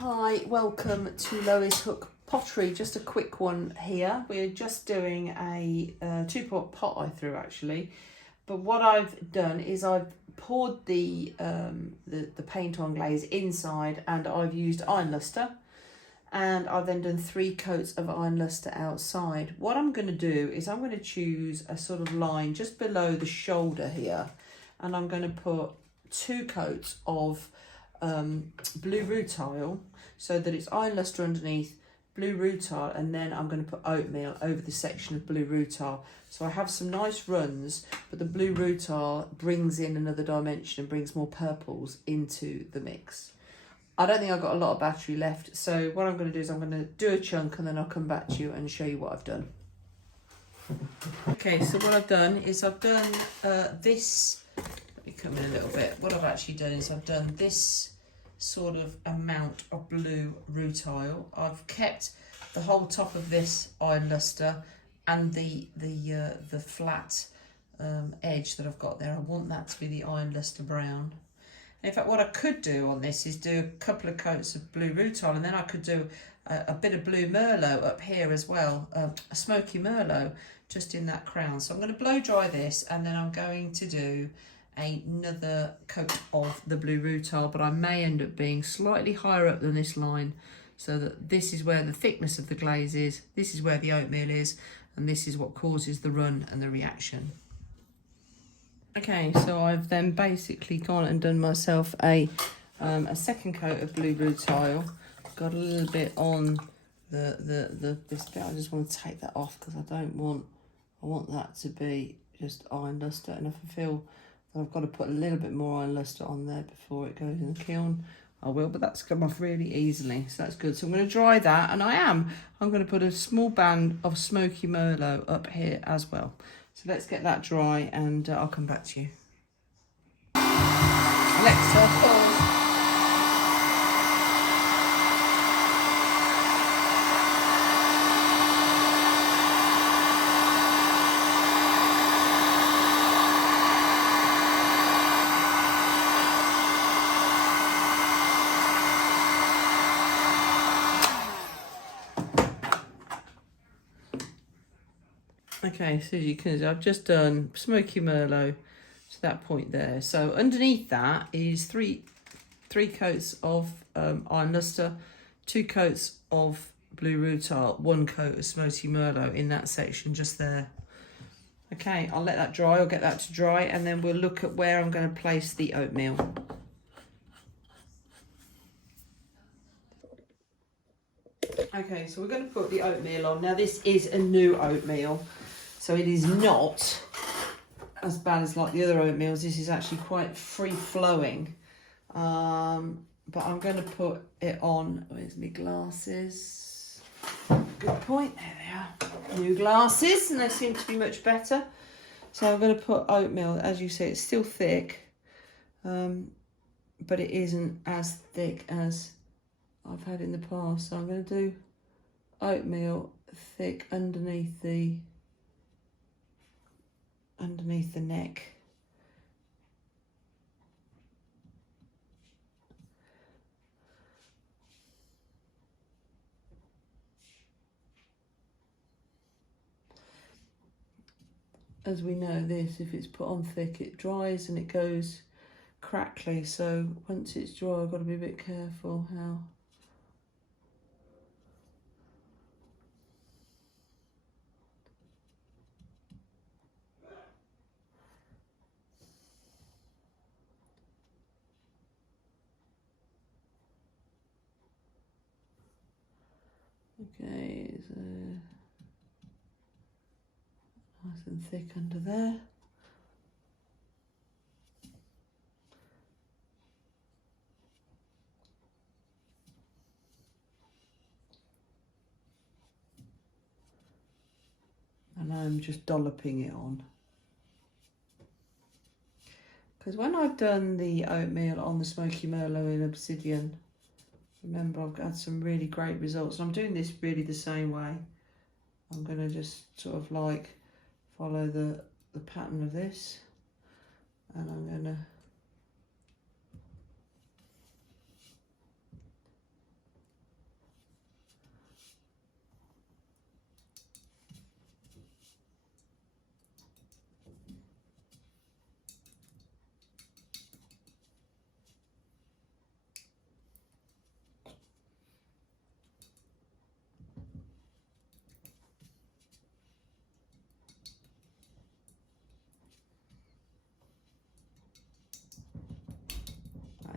Hi, welcome to Lois Hook Pottery. Just a quick one here. We're just doing a two-pot pot I threw actually, but what I've done is I've poured the paint on glaze inside, and I've used iron lustre, and I've then done 3 coats of iron lustre outside. What I'm going to do is I'm going to choose a sort of line just below the shoulder here, and I'm going to put 2 coats of blue rutile, so that it's iron lustre underneath, blue rutile, and then I'm going to put oatmeal over the section of blue rutile. So I have some nice runs, but the blue rutile brings in another dimension and brings more purples into the mix. I don't think I've got a lot of battery left, so what I'm going to do is I'm going to do a chunk and then I'll come back to you and show you what I've done. Okay, so what I've done is I've done this. Let me come in a little bit. What I've actually done is I've done this sort of amount of blue rutile. I've kept the whole top of this iron lustre and the flat edge that I've got there. I want that to be the iron lustre brown. In fact, what I could do on this is do a couple of coats of blue rutile, and then I could do a bit of blue Merlot up here as well, a Smokey Merlot just in that crown. So I'm going to blow dry this, and then I'm going to do another coat of the blue rutile, but I may end up being slightly higher up than this line, so that this is where the thickness of the glaze is, this is where the oatmeal is, and this is what causes the run and the reaction. Okay, so I've then basically gone and done myself a second coat of blue rutile. Got a little bit on this bit. I just want to take that off because I want that to be just iron lustre, and if I feel that I've got to put a little bit more iron lustre on there before it goes in the kiln, I will, but that's come off really easily, so that's good. So I'm going to dry that, and I'm going to put a small band of Smokey Merlot up here as well. So let's get that dry, and I'll come back to you. Alexa, pause. Okay, so as you can see, I've just done Smokey Merlot to that point there. So underneath that is three coats of iron lustre, 2 coats of blue rutile, 1 coat of Smokey Merlot in that section just there. Okay, I'll let that dry, I'll get that to dry, and then we'll look at where I'm going to place the oatmeal. Okay, so we're going to put the oatmeal on. Now this is a new oatmeal, so it is not as bad as like the other oatmeals. This is actually quite free-flowing, but I'm going to put it on. Where's my glasses? Good point, there they are. New glasses, and they seem to be much better. So I'm going to put oatmeal. As you see, it's still thick, but it isn't as thick as I've had in the past. So I'm going to do oatmeal thick underneath the neck. As we know, this, if it's put on thick, it dries and it goes crackly. So once it's dry, I've got to be a bit careful how. Okay, so nice and thick under there. And I'm just dolloping it on. Because when I've done the oatmeal on the Smokey Merlot in obsidian, remember I've had some really great results. And I'm doing this really the same way. I'm going to just sort of like follow the pattern of this, and I'm going to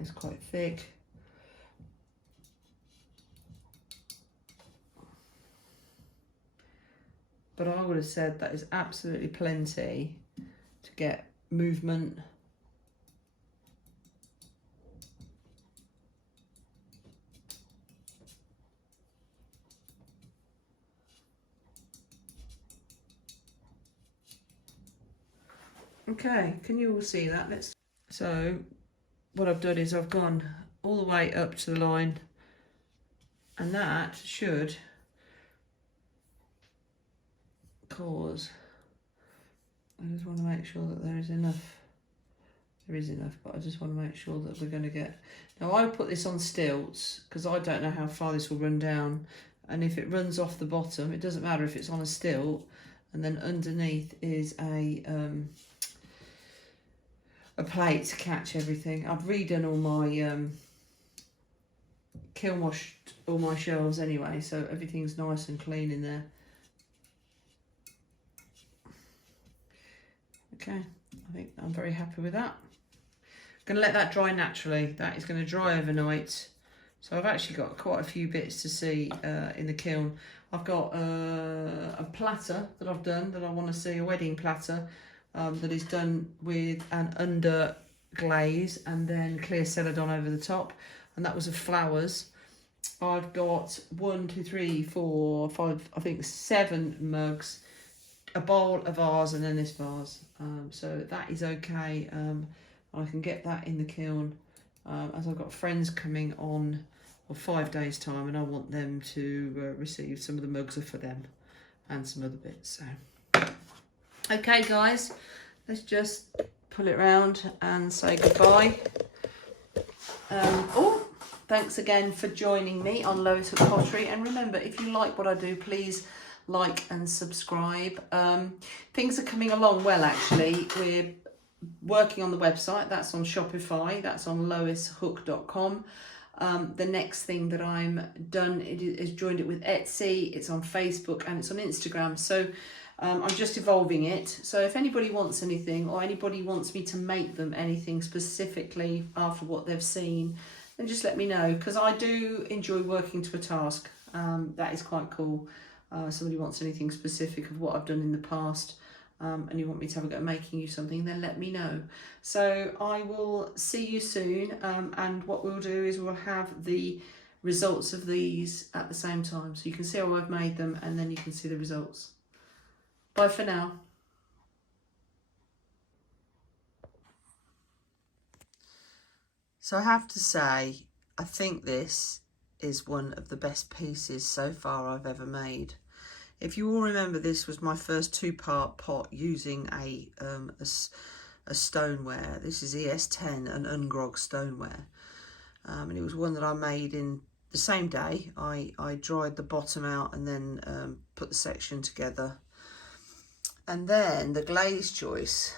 is quite thick. But I would have said that is absolutely plenty to get movement. Okay, can you all see that? So what I've done is I've gone all the way up to the line, and that should cause, I just want to make sure that there is enough. There is enough, but I just want to make sure that we're going to get... Now I put this on stilts because I don't know how far this will run down, and if it runs off the bottom, it doesn't matter if it's on a stilt, and then underneath is a plate to catch everything. I've redone all my kiln washed all my shelves anyway, so everything's nice and clean in there. Okay, I think I'm very happy with that. I'm going to let that dry naturally. That is going to dry overnight. So I've actually got quite a few bits to see in the kiln. I've got a platter that I've done that I want to see, a wedding platter that is done with an under glaze and then clear celadon over the top, and that was of flowers. I've got 1, 2, 3, 4, 5, I think 7 mugs, a bowl, a vase, and then this vase. So that is okay. I can get that in the kiln as I've got friends coming on 5 days time, and I want them to receive some of the mugs are for them and some other bits. So okay guys, let's just pull it round and say goodbye. Oh, thanks again for joining me on Lois at Pottery, and remember, if you like what I do, please like and subscribe. Things are coming along well, actually. We're working on the website. That's on Shopify, that's on loishook.com. The next thing that I'm done is joined it with Etsy. It's on Facebook and it's on Instagram. So I'm just evolving it. So if anybody wants anything, or anybody wants me to make them anything specifically after what they've seen, then just let me know, because I do enjoy working to a task. That is quite cool. Somebody wants anything specific of what I've done in the past, and you want me to have a go at making you something, then let me know. So I will see you soon, and what we'll do is we'll have the results of these at the same time, so you can see how I've made them and then you can see the results. Bye for now. So I have to say, I think this is one of the best pieces so far I've ever made. If you all remember, this was my first 2-part pot using a stoneware. This is ES10, an ungrog stoneware. And it was one that I made in the same day. I dried the bottom out and then put the section together. And then the glaze choice.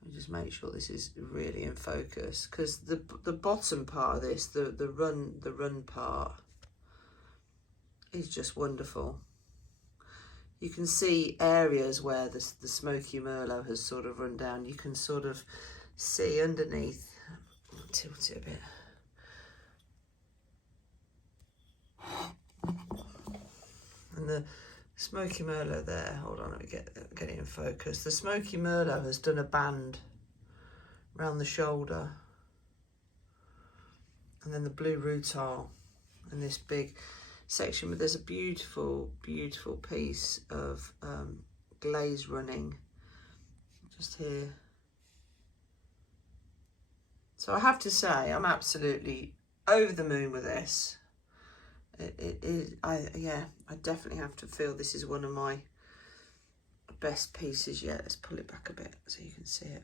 Let me just make sure this is really in focus, because the bottom part of this, the run part, is just wonderful. You can see areas where the Smokey Merlot has sort of run down. You can sort of see underneath. I'll tilt it a bit. And the Smokey Merlot there, hold on, let me get it in focus. The Smokey Merlot has done a band around the shoulder, and then the blue Rutile and this big section, but there's a beautiful piece of glaze running just here. So I have to say, I'm absolutely over the moon with this. I definitely have to feel this is one of my best pieces yet. Let's pull it back a bit so you can see it.